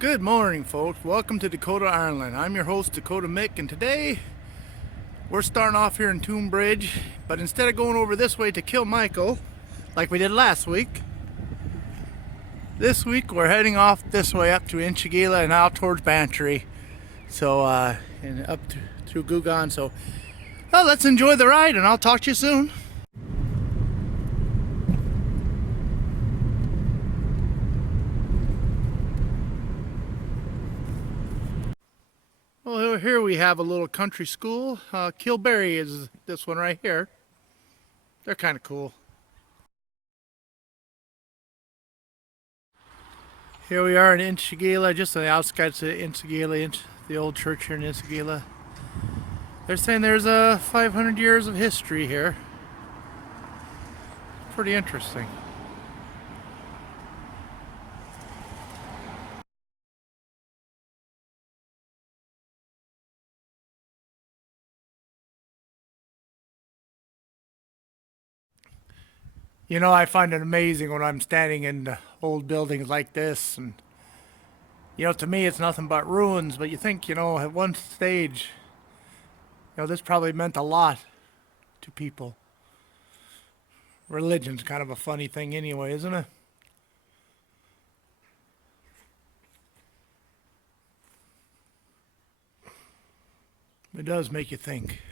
Good morning, folks. Welcome to Dakota, Ireland. I'm your host, Dakota Mick, and today we're starting off here in Toon Bridge, but instead of going over this way to kill Michael, like we did last week, this week we're heading off this way up to Inchigila and out towards Bantry. So, and up through Gougane. So, well, let's enjoy the ride, and I'll talk to you soon. Well, here we have a little country school. Kilberry is this one right here. They're kind of cool. Here we are in Inchigila, just on the outskirts of Inchigila, the old church here in Inchigila. They're saying there's 500 years of history here. Pretty interesting. You know, I find it amazing when I'm standing in old buildings like this, and you know, to me it's nothing but ruins, but you think, you know, at one stage, you know, this probably meant a lot to people. Religion's kind of a funny thing anyway, isn't it? It does make you think.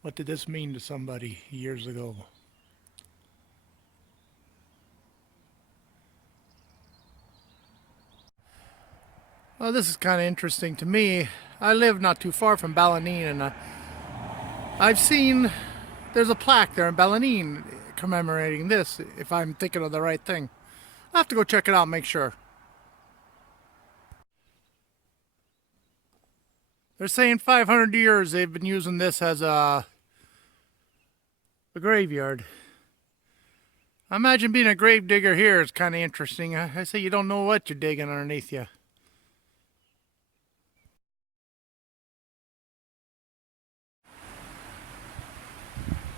What did this mean to somebody years ago? Well, this is kind of interesting to me. I live not too far from Ballanine, and I've seen there's a plaque there in Ballanine commemorating this, if I'm thinking of the right thing. I'll have to go check it out and make sure. They're saying 500 years they've been using this as a graveyard. I imagine being a grave digger here is kind of interesting. I say you don't know what you're digging underneath you.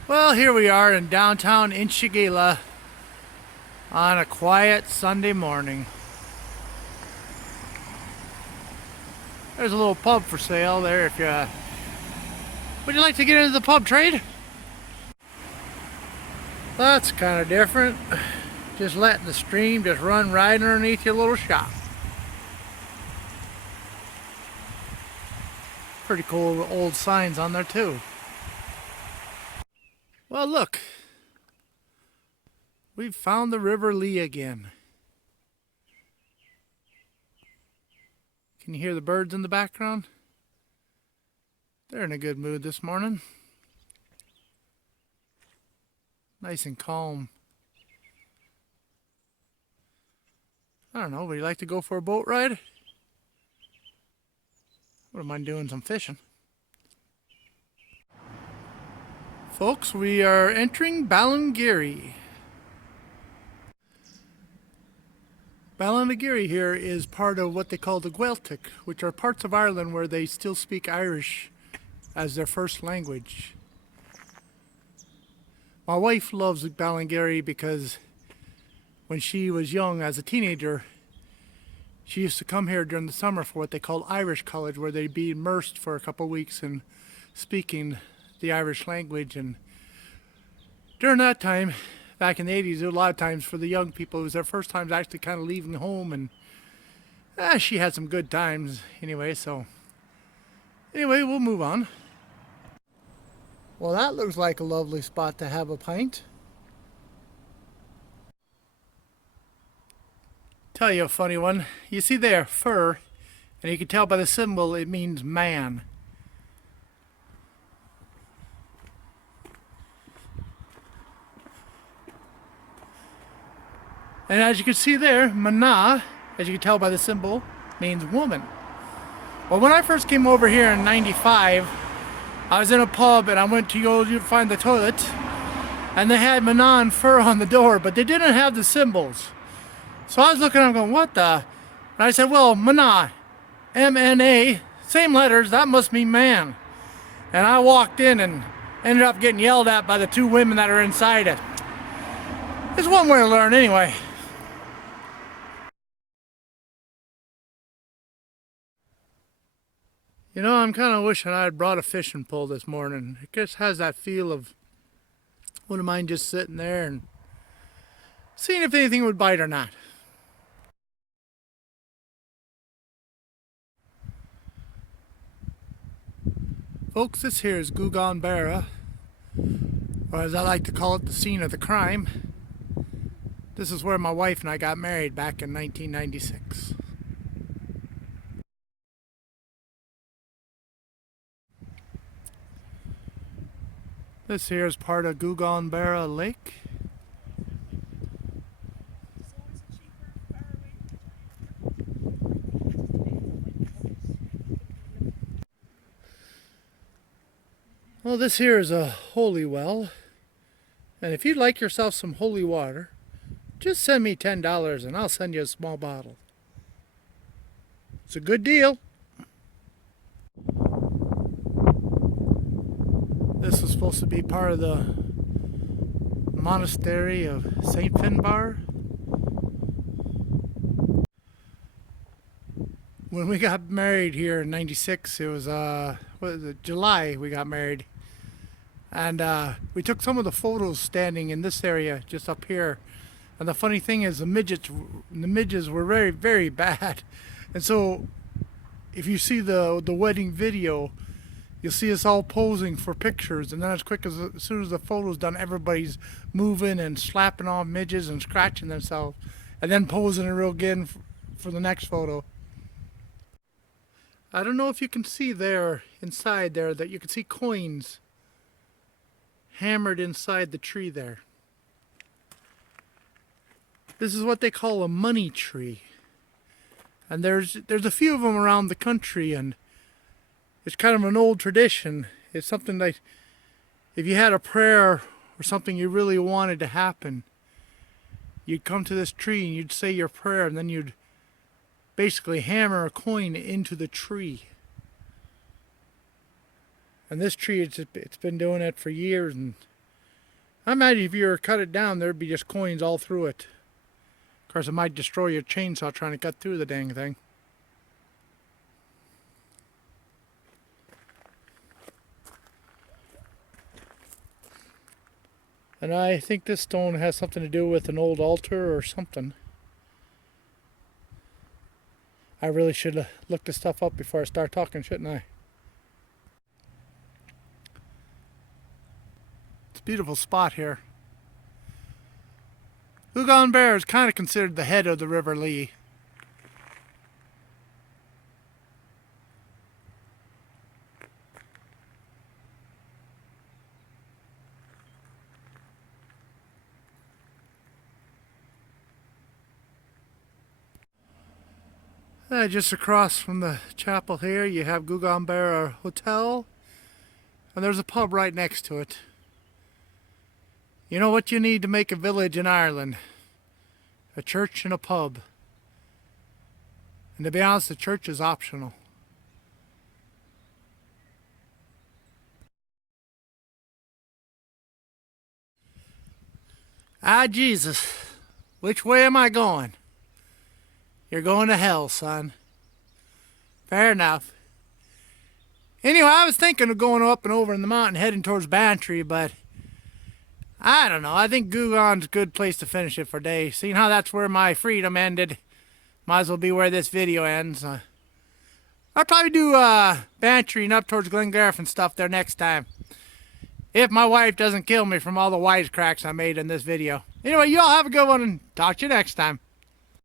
Well, here we are in downtown Inchigila on a quiet Sunday morning. There's a little pub for sale there if you... Would you like to get into the pub trade? That's kind of different. Just letting the stream just run right underneath your little shop. Pretty cool old signs on there too. Well, look. We've found the River Lee again. Can you hear the birds in the background? They're in a good mood this morning. Nice and calm. I don't know, would you like to go for a boat ride? Wouldn't mind doing some fishing. Folks, we are entering Ballingeary. Ballingeary here is part of what they call the Gaeltacht, which are parts of Ireland where they still speak Irish as their first language. My wife loves Ballingeary because when she was young as a teenager, she used to come here during the summer for what they call Irish College, where they'd be immersed for a couple of weeks in speaking the Irish language. And during that time, back in the 80s, a lot of times for the young people, it was their first times actually kind of leaving home, and she had some good times anyway. So anyway, we'll move on. Well, that looks like a lovely spot to have a pint. Tell you a funny one. You see there, fur, and you can tell by the symbol it means man. And as you can see there, mana, as you can tell by the symbol, means woman. Well, when I first came over here in '95, I was in a pub and I went to go find the toilet, and they had mana and fur on the door, but they didn't have the symbols. So I was looking at them going, what the? And I said, well, mana, M-N-A, same letters, that must mean man. And I walked in and ended up getting yelled at by the two women that are inside it. It's one way to learn anyway. You know, I'm kind of wishing I had brought a fishing pole this morning. It just has that feel of, wouldn't mind just sitting there and seeing if anything would bite or not. Folks, this here is Gougane, Barra, or as I like to call it, the scene of the crime. This is where my wife and I got married back in 1996. This here is part of Gougane Barra Lake. Well, this here is a holy well, and if you'd like yourself some holy water, just send me $10 and I'll send you a small bottle. It's a good deal. This was supposed to be part of the monastery of St. Finbar. When we got married here in '96, it was what was it, July we got married. And we took some of the photos standing in this area just up here. And the funny thing is the midges were very, very bad. And so if you see the wedding video, you'll see us all posing for pictures, and then as soon as the photo's done, everybody's moving and slapping off midges and scratching themselves, and then posing it real again for the next photo. I don't know if you can see there, inside there, that you can see coins hammered inside the tree there. This is what they call a money tree. And there's a few of them around the country, and it's kind of an old tradition. It's something like if you had a prayer or something you really wanted to happen, you'd come to this tree and you'd say your prayer, and then you'd basically hammer a coin into the tree. And this tree, it's been doing it for years, and I imagine if you were to cut it down, there'd be just coins all through it. Of course, it might destroy your chainsaw trying to cut through the dang thing. And I think this stone has something to do with an old altar or something. I really should look this stuff up before I start talking, shouldn't I? It's a beautiful spot here. Gougane Barra is kind of considered the head of the River Lee. Just across from the chapel here, you have Gougane Barra Hotel, and there's a pub right next to it. You know what you need to make a village in Ireland? A church and a pub. And to be honest, the church is optional. Ah, Jesus, which way am I going? You're going to hell, son. Fair enough. Anyway, I was thinking of going up and over in the mountain heading towards Bantry, but I don't know. I think Gougane's a good place to finish it for today. Seeing how that's where my freedom ended, might as well be where this video ends. I'll probably do Bantry and up towards Glengarriff and stuff there next time, if my wife doesn't kill me from all the wisecracks I made in this video. Anyway, you all have a good one, and talk to you next time.